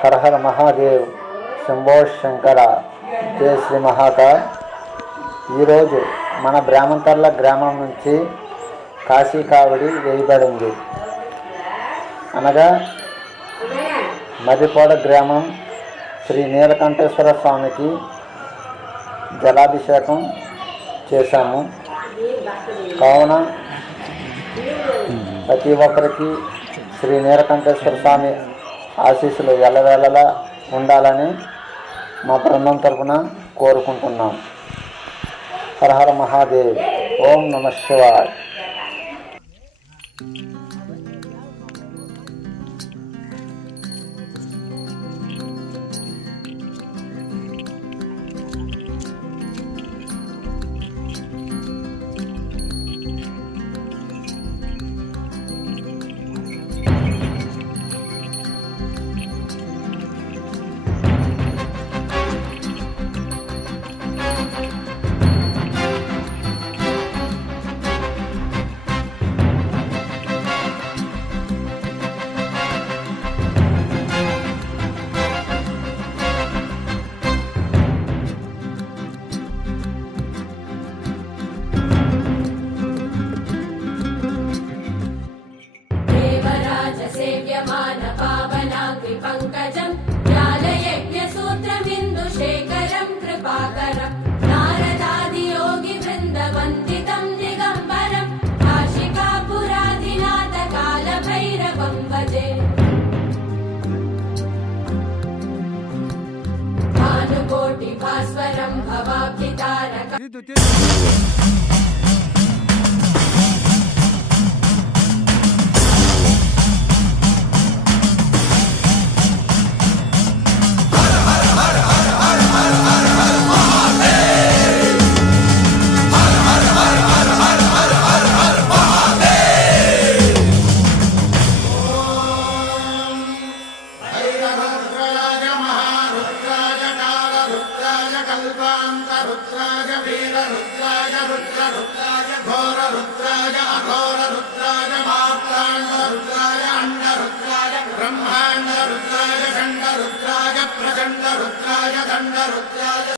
హర హర మహాదేవ్ శంభో శంకర జయ శ్రీ మహాకాల్ ఈరోజు మన బ్రాహ్మణతర్ల గ్రామం నుంచి కాశీ కావిడి వేయబడింది. అనగా మర్రిపోడ గ్రామం శ్రీ నీలకంఠేశ్వర స్వామికి జలాభిషేకం చేశాము. కావున ప్రతి ఒక్కరికి శ్రీ నీలకంఠేశ్వర స్వామి ఆశీస్సులు ఎల్లవేళలా ఉండాలని మా బృందం తరపున కోరుకుంటున్నాం. హర హర మహాదేవ్. ఓం నమ శివాయ్. భవాబ్ధి తారక कल्पान्तरुद्राय वीररुद्राय रुद्ररुद्राय घोररुद्राय अघोररुद्राय मात्राण्डरुद्राय अण्डरुद्राय ब्रह्माण्डरुद्राय खण्डरुद्राय प्रचण्डरुद्राय दण्डरुद्राय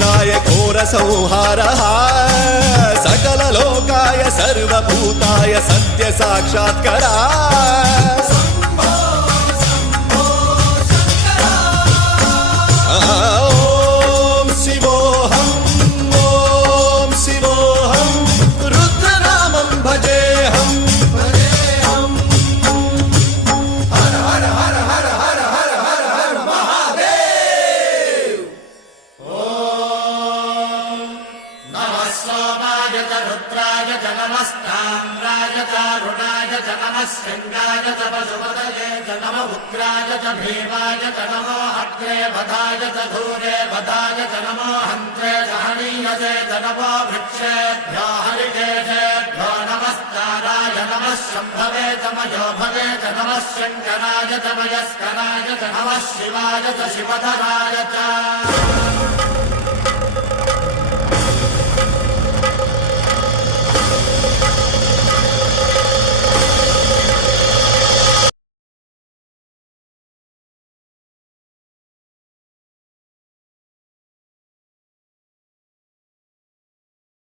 సముద్రాయ ఘోర సంహార సకల లోకాయ సర్వభూతాయ సత్య సాక్షాత్కరా. च नमस्ताम्राय च नमः शृङ्गाय च पशुपतये च नम उग्राय च भीमाय च नमो अग्रे वधाय च धूरे वधाय च नमो हन्त्रे च हनीयसे च नमो वृक्षेभ्यो हरिकेशेभ्यो नमस्काराय नमः शम्भवे च मयो भवे च नमः शङ्कराय च मयस्कराय च नमः शिवाय च शिवधराय च